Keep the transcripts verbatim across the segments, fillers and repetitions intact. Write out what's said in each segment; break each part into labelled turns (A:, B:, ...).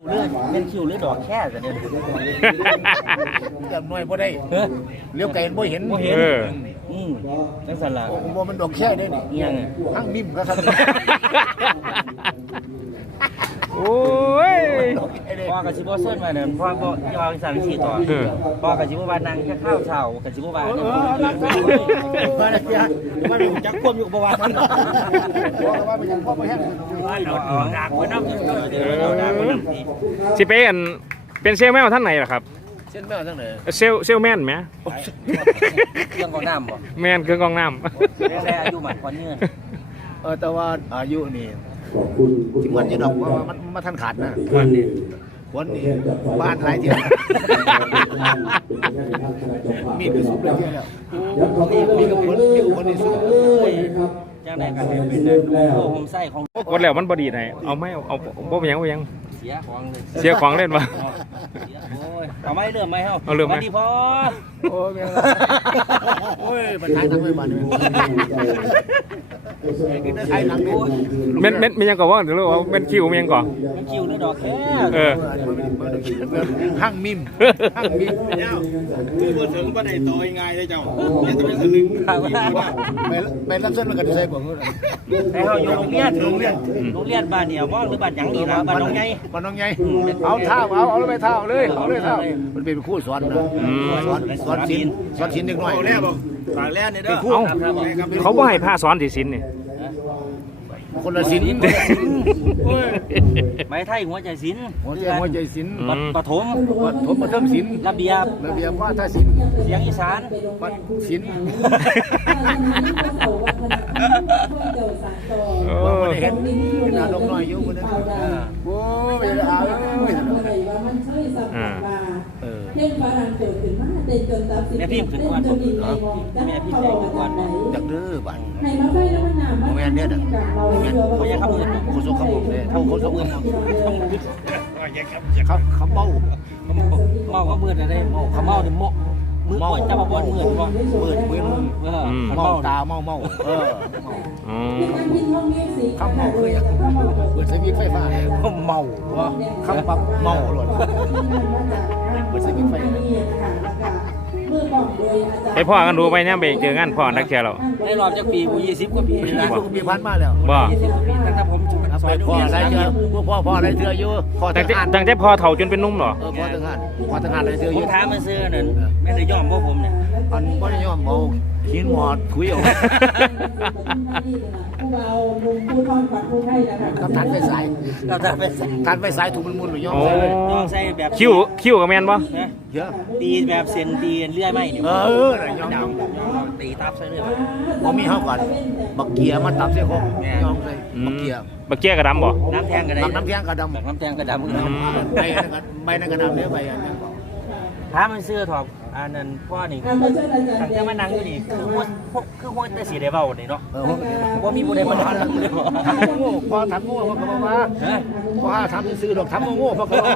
A: เลือดเป็นคิวหรือดอกแค่แต่เดียว
B: จำหน่อยบ่ได้เลี้ยวไก่บ่เห็นบ่
A: เห็นอืมจังสันละ
B: บ่มันดอกแค่ได้นี่
A: ยัง
B: ทั้งมิ่มก็ครับ
C: โอ้ย
A: พ่อกับชิบุเซิร์นมาเนี่ยพ่อก็ยาวสั่งสี่ต่อพ่อกับชิบุบานังแค่ข้าวเช้ากับชิบุบานเนี่ยมาเลยพี่ฮะมาเลยจักควบอยู่ประวัติมัน
B: พ่อว่าเป็นยังพ่อบ่แห้ง
A: เอาหนักไว้น้ำเดี๋ยวเอาหนักไว้น้ำที
C: สิเป็นเป็นเซลแมวท่านไหนล่ะครับ
B: เส้นแมวทั้งไหน
C: เซลเซลแมนไหม
A: เครื่องกองน้ำบ่
C: แมนเครื่องกองน้
A: ำแต่อายุหมันกว่านี้
B: เออแต่ว่าอายุนี่ที่มันจะดอกว่ามันมาทันขาดนะ
C: วันนี้
B: วันนี้บ้านหลายที่มีไปสุดเลยที่แล้วมีกับคนมีกับคนที่สุด
A: จังไหนกันเป็นเดินดูโฮมไส้ของ
C: กดแล้วมันบดีไหนเอาไม่เอาเอาบ่ยังบ่ยัง
A: เสียของเลย
C: เสียของเล่นวะ
A: เอาไม่เริ่มไหมเฮา
C: เอาเริ่มไหม
A: ดีพอ
B: โอ้ยโอ้ยมันท้ายนังไม่บ้านเลย
C: เม็ดเม็ดมันยังก่อว่าเดี๋ยวเราเม็ดคิวมันยังก่อ
A: เม็ดคิวหรือดอกแค่
C: เออ
B: ห้างมิมห้างมิม
D: เจ้าคือพูดถึงว่าได้ต่อยง่ายเลยเจ้าเนี่ยจะเป็นสลึง
B: ไปไปรับเส้นมันก็จะใส่บ่ง
A: แต่เฮาอยู่โรงเรียนโรงเรียนโรงเรียนบ้านเดียวมอหรือบ้านหยังนี่ล่ะบ้านน้องใหญ่
B: บ้านน้องใหญ่เอาเท้าเอาเอาไปเท้าเลยเอาเลยเท้ามันเป็นคู่สอนนะสอนสอนศิลป์สอนศิลป์เด็กน้อย
D: เนี่ยบอกฝากแล่นเนี่ยเด้อ
C: เขาบ่ให้ผ้าสอนสิศิลป์นี่
B: คนละศิลป์
A: ไม้ไทยหัวใจศิลป์
B: หัวใจหัวใจศิลป์
A: ปฐม
B: ปฐมปฐมศิลป์
A: ระเบียบ
B: ระเบียบว่าถ้าศิลป์
A: เสียงอีสาน
B: ศิลป์
C: โอ้
B: ยเห็นเป็นอาลงน้อยอยู่คนนึงโอ้ยเอา
C: อ่า
B: เออ
A: แม่พี่ขึ้นก่อนแม่พี่แจ้งก่อน
B: จักดื้อบ้านแม่เนี่ยนะแม่
A: เขาอยากขับมือ
B: คนโซ่ขับมือเลยเขาคนโซ่มือเขาเขาเมา
A: เมาเขามืออะไรเมาเขาเมาเนี่ยเมามือเมาจะมาบอลมือบ่
B: มือมือ
A: เออ
B: เมาตาเมาเมาเออคำเมาคืออย่างเปิดสวิตช์ไฟฟ้าเมาคำปั๊บเมาหล่นเปิดสวิตช์ไฟ
C: ไอพ่อกันดูไปเนี่ยไปเจองานพ่อนักเชียร์เรา
A: ในรอบจากปีกูยี่สิบกว่าปี
B: นะปีพันมาแล้ว
C: บ่
A: ยี่สิบกว่าปีตั้งแต่ผม
B: ไปพ่ออะไรเถื่อพ่อพ่ออะไรเถื่ออยู่พ่อ
C: ตั้งแต่ตั้งแต่พ่อเฒ่าจนเป็นนุ่มเหรอ
B: เออพ่อตั้งงานพ่อตั้งงานอะไรเถื่ออ
A: ยู่ผมถามมาซื้อนั่นไม่ได้ยอมพวกผมเนี่ย
B: อันไม่ได้ยอมเอาขินหมอดคุยเอากับทันไปสาย
A: กับทันไปสาย
B: ทันไปสายถูกมันมุนหรือยอม
C: ใส่
B: เลย
A: ยอมใส่แบบ
C: คิ้วคิ้วกับแมนป่ะ
B: เยอะ
A: ตีแบบเซนตีเลื่อยไม่เนี่ย
B: เออยอม
A: ตีตับใส่เลย
B: พอมีเขาก่อนบักเกียมันตับเสียคงยอมเลยบักเกีย
C: บักเกียกระดำบ่
A: น้ำแทงกระดำ
B: น้ำแทงกระดำ
A: น้ำแทงกระดำ
B: ใบนั่นกันใบนั่นกระดำเนี่ยใบอันนั้น
A: ถ้ามันเสื้อถอดอันนั้นพ่อนี่ตั้งแต่มานั่งอยู่นี่คือหัวคือหัวแต่สีได้เบานี่เนาะว่ามีบุญได้มาดังเลยบ่
B: พอทำโง่พ่อก็มาพอทำซื้อดอกทำโง่พ่อก็มา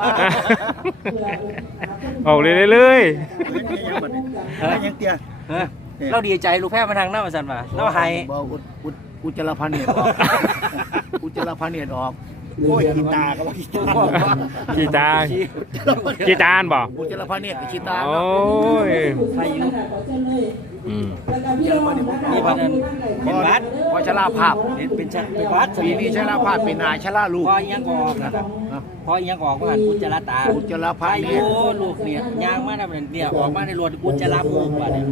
C: เอาเลยเลย
B: ยังเตี้ย
A: เราดีใจลูกแพ้มาทางหน้ามาสั่นมาเราให้
B: อุจจาระพันเนี่ยออกอุจจาระพันเนี่ยออกโอ้ยกีตาก็ว่า
C: กีตากีตาร์บ่
B: อุจจาระพันเนี่ยกีตา
C: โอ้ย
A: ใครอยู่
C: อืม
A: นี่พันนั้นเป็นวัด
B: พอชราภาพ
A: เป็นเป็นเป็นวัด
B: ปีนี้ชราภาพเป็นนายชราลูก
A: พอยังกอกนะครับพอยังกอกว่าอุจจาระตา
B: อุจจาระพัน
A: เนี่ยลูกเนี่ยยางมาเนี่ยเนี่ยออกมาในรถอุจจาระมูกว่าเนี่ย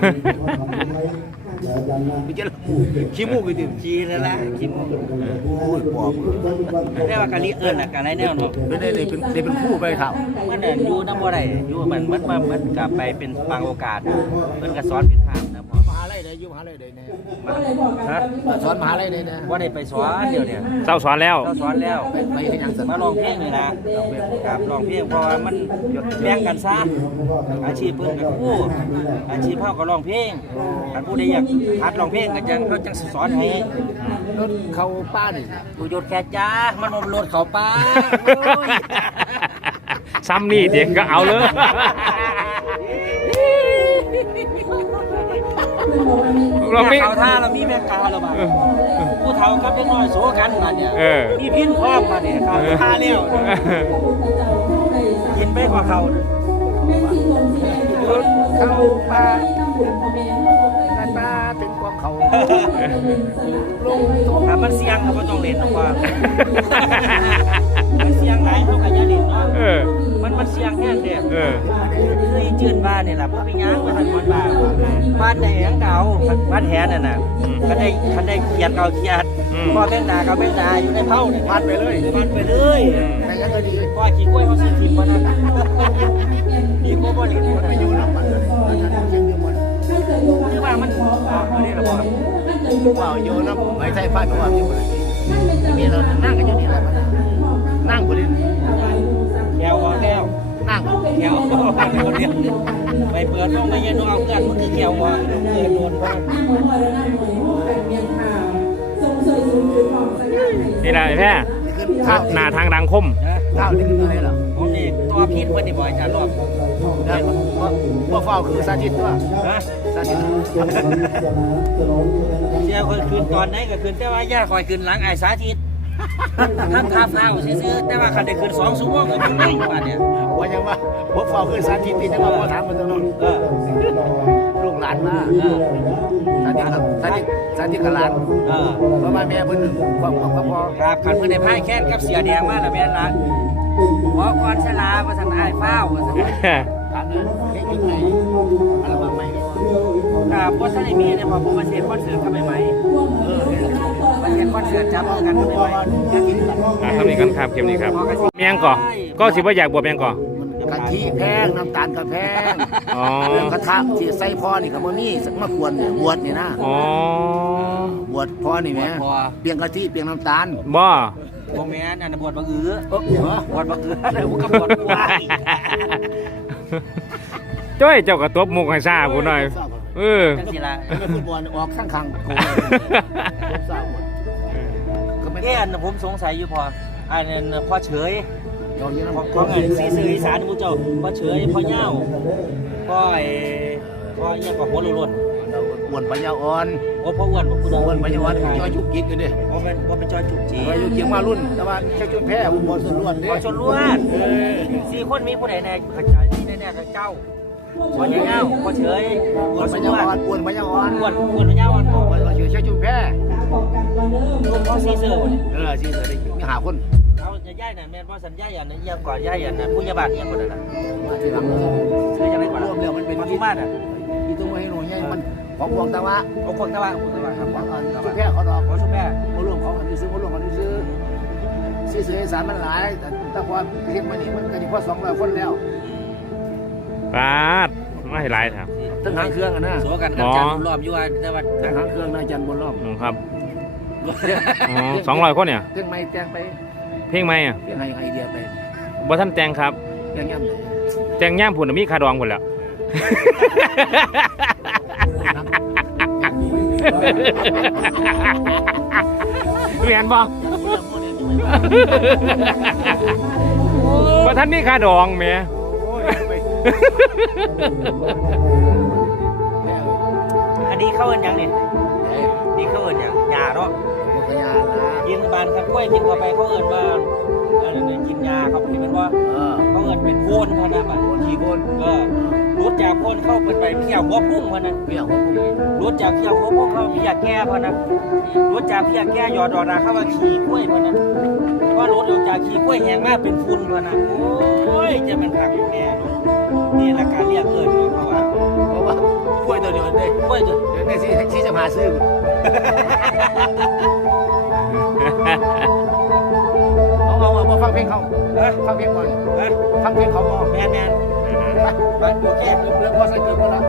B: อุจจาระมูกขี้มูกอีกที
A: ขี้นั่นแหละขี้มูก
B: โอ้ยปอบ
A: เรียกว่ากะลิเอิญน่ะกะไรแนวเนาะ
B: ไม่ได้เลยเป็นเลยเป็นคู่ไปครับ
A: มันเนี่ยอยู่น้ำบ่ได้อยู่มันมันมันมันกลับไปเป็นบางโอกาสเพิ่นก็สอนเป็นภาพนะพ่อ
B: มหาลัยได้อยู่มหาลัยได้แน่
A: ฮะ
B: สอนมหาลัยได้แน่
A: ว่าได้ไปสอนเดี๋ยวเนี่ย
C: เจ้าสอนแล้ว
A: เจ้าสอนแล้ว
B: ไปให้ยังสอน
A: มาลองเพลงนี่นะกับลองเพลงเพราะว่ามันแบ่งกันซะอาชีพเพิ่นกับครูอาชีพเฮาก็ร้องเพลงถ้าผู้ใดอยากหัดร้องเพลงก็จังก็จังสอนให้
B: รถเข้าป้านี่
A: กูยศแค่จ้ามันรถเข้าป้า
C: ซ้ำนี่เด็กก็เอาเลย
A: เราไม่เอาท่าเรามีแมงกาเราบ้างผู้เฒ่ากับเด็กน้อยโสกันมาเนี่ย
C: เออ
A: มีพินพร้อมมาเนี่ยข้าวทาแล้วกินไปกว่าเขา
B: เข้าป่าป่าถึงกองเขาลงตรง
A: ถ้ามันเสี่ยงก็บ่ต้องเล่นหรอกว่ามันเสี่ยงหลายเฮาก็อย่าเล่นเนาะ
C: เออ
A: มันมันเสี่ยงแห้งเด้
C: เออ
A: คืออีจื่นบ้านนี่ล่ะบ่ไปย้างมาทางคนบ้านบ้านใดหยังเก่าบ้านแหนั่นน่ะคันได้คันได้เขียดเก่าเขียดพ่อแม่งดาก็แม่งดาอยู่ในเผานี่พันไปเลยพันไปเลย
B: ในนั้นก็ดี
A: ก้อยขี้กล้วยเขาสิทิมบ่นั่นมีโคบ่เล่น
B: ไปอยู่น้ำมันเลยอาจารย์เชียงเดียวหมด
A: คือว่ามันออกมานี่ล่ะบ่
B: ว่าอยู่น้ำไม่ใช่ไฟเพราะว่าอยู่บนนี้เรานั่งกันอยู่นี่แหละนั่งบนนี้
A: แก้วบ่แก้ว
B: นั่ง
A: แก้วคนเดียวไปเปิดห้องไม่ยันเอาเพื่อนมันคือแก้วบ่เกินโดนบ่
C: นี่ได้แพ้
B: นี่คือข้าว
C: หน้าทางดังคม
A: นะ
B: ข้าวนี่คืออะไรล่ะ
A: ผมนี่ตัวพิษเพิ่นนี่บ่อาจารย์รอบ
B: ว่าเฝ้าคือสาธิตว่า
A: ฮะ
B: สาธิต
A: เสียคนคืนตอนไหนก็คืนแต่ว่าย่าคอยคืนหลังไอ้สาธิตทั้งคาฟ้าวซื่อๆแต่ว่าคันได้คืนสองชั่วโมงก็ถึงได้บาดเนี่ย
B: ว่ายังว่าพวกเฝ้าคือสาธิตนี่จะมาพอถามมันตลอด
A: เออ
B: ลูกหลานมาสาธิตครับสาธิตสาธิตกับหลาน
A: เออ
B: เพราะว่าแม่เพิ่นความความก็พอ
A: ครับคันเพิ่นได้พายแค้นกับเสียแดงมาแล้วแม่นละขอก่อนชลาว่าซั่นอ้ายฟ้าวว่าซั่น
B: ถามเลยเฮ้ยยังไงอัลบั้มใหม่นี่
A: ครับบ่ทันได้มีเนี่ยพอผมมาเซ็นคอนเสิร์ตทำไมไหม
B: เออเฮ้ย
A: มาเซ็นคอนเสิร์ตจับมือกันทำไม
B: เพ
A: ไหม
B: ราะว่าจะกินกัน
C: อ่ะครับนี่กันครับเข็มนี้ครับเมียงก่อก็สิว่าอยากบวชเมียงก่อก
B: ะทิแพงน้ำตาลก็แพง
C: อ๋อ
B: เรื่องกระทะที่ใส่พ่อนี่ก็บ่มีสักมาควรเนี่ยบวชนี่นะ
C: อ๋อบ
B: วชพ่อนี่แหมเปียงกะทิเปียงน้ำตาล
C: บ่
A: บ่แม่นอันนั้นบวชบักอื้อ
B: เออเหรอบ
A: วชบักอื้อแล้วก็บวชควาย
C: จ้อยเจ้ากระตบมุกให้ซากูหน่อยเออ
A: จังซี่ล่ะ
B: แล้วฟุตบอลออกข้างๆกูทราบหมดก็ไม่
A: เอ๊ะอันผมสงสัยอยู่พออันนั้นพ่อเฉย
B: ยอมเยอะนะ
A: ของของไอ้สีสื่ออีสานหมู่เจ้าพ่อเฉยพ่อเหย้าพ่อไอ้พ่อเอียงก็หัวโล้น
B: อ้วนปัญญาอ่อน
A: ๆโอ้พ่ออ้วนบ่ผู้ใด
B: อ้วนปัญญาอ่อนจอยจุกจิกอยู่ดิ
A: บ่เป็นบ่เป็นจอยจุกจี
B: จอยจุกจิกมารุ่นแต่ว่าแค่จุดแพ้อุบลสุดล้วนดิ
A: พ่อชนล้วนสี่คนมีผู้ใดแน่กระจายที่แน่ๆก็เจ้าพ่อเหย้าพ่อเฉย
B: อ้
A: พ่
B: ว
A: อน ช
B: ปัญ
A: น
B: ญา
A: ล้วน
B: อ่อนอ้วนปัญญาอ่อน
A: อ้วนอ้วนพ่อเหย้าอ่อนพ่อ
B: อ้วนก็ชื่อแค่จุดแพ้
A: พ่อซีเซอร์บ่นี่
B: เออชื่ออะไรมีหาคน
A: เอาจะย้ายน่ะแม่นบ่สัญญาอย่างนั้นเอียงกว่าย้ายอย่างนั้นผู้ใหญ่บ้านเอียงกว่านั้นน่ะ
B: มาทีหลัง
A: คือจังได๋กว่า
B: ร่วมแล้วมันเป็น
A: มาที่บ้านน่ะ
B: ที่ต้องให้หน่วยใหญ่มันของพวงตะวะ
A: โอ้คนตะวันคนตะวันครับ
B: ของอัน
A: ตะ
B: จุ
A: วั
B: ด
A: น
B: แพ้เขาดอก
A: ขอชุบแม่
B: มาร่วมของอันนี้ซื้อมาร่วมอันนี้ซื้อซื้อซื้อสารมันหลายแต่แต่พอเรียกมานี่มันก็จะพอสองร้อยคนแล้ว
C: ปาดไม่ให้หลายครับ
B: ทั้งหางเครื่องอะนะ
A: โสกันกับจันทร์รอบอยู่ว่าแต่ว่า
B: ทั้งหางเครื่องนะจันบนรอบ
C: อืมครับอ๋อสองร้อยคนเนี่ย
B: เครื่องไม้แจ้งไป
C: เพลงไหมอ่ะ
B: เครื่องให้ไอเดียไป
C: บ่ท่านแต่งครับ
B: เครื่องย่ำเลย
C: แต่งย่ามผุนนะมีคาดองผุนแล้ว เรียนบ่บ่ท่านมีคาดองแหม่
A: อันนี้เข้าเอินยังเนี่ยนี่เข้าเอินยังยาเนาะ
B: พยาละ
A: กินบานครับกล้วยกินเข้าไปเขาเอินว่าอะไรเนี่ยกินยาครับนี่มันว่า
B: เออ
A: เขาเอินเป็นโคนพะนะบัด
B: คนขี่คน
A: เออรูดจากโคนเข้าไปไปเพี้ยหัวพุ่งพะนะ
B: เปี่ยหัวพุ่ง
A: รูดจากเพี้ยหัวพุ่งเข้าเพี้ยแก้พะนะรูดจากเพี้ยแก้ยอดดอราเข้ามาขี่กล้วยพะนะว่ารูดออกจากขี่กล้วยแห้งมากเป็นฝุ่นพะนะโอ้ยจะเป็นผักอยู่แน่เนาะนี่แหละการเรียกเอินเพราะว่า
B: เพราะว่ากล้วยตัวเดียวเด้
A: กล้วยจะ
B: เดี๋ยวแม่ซีซีจะมาซื้อเอาเอาเอาฟังเพลงเขาฟังเพลงก่อน
A: ฮะ
B: ฟังเพลงเขาบอก
A: แมนแมน
B: ไปโอเคเริ่มเริ่มพอใส่เกิดหมดแล้ว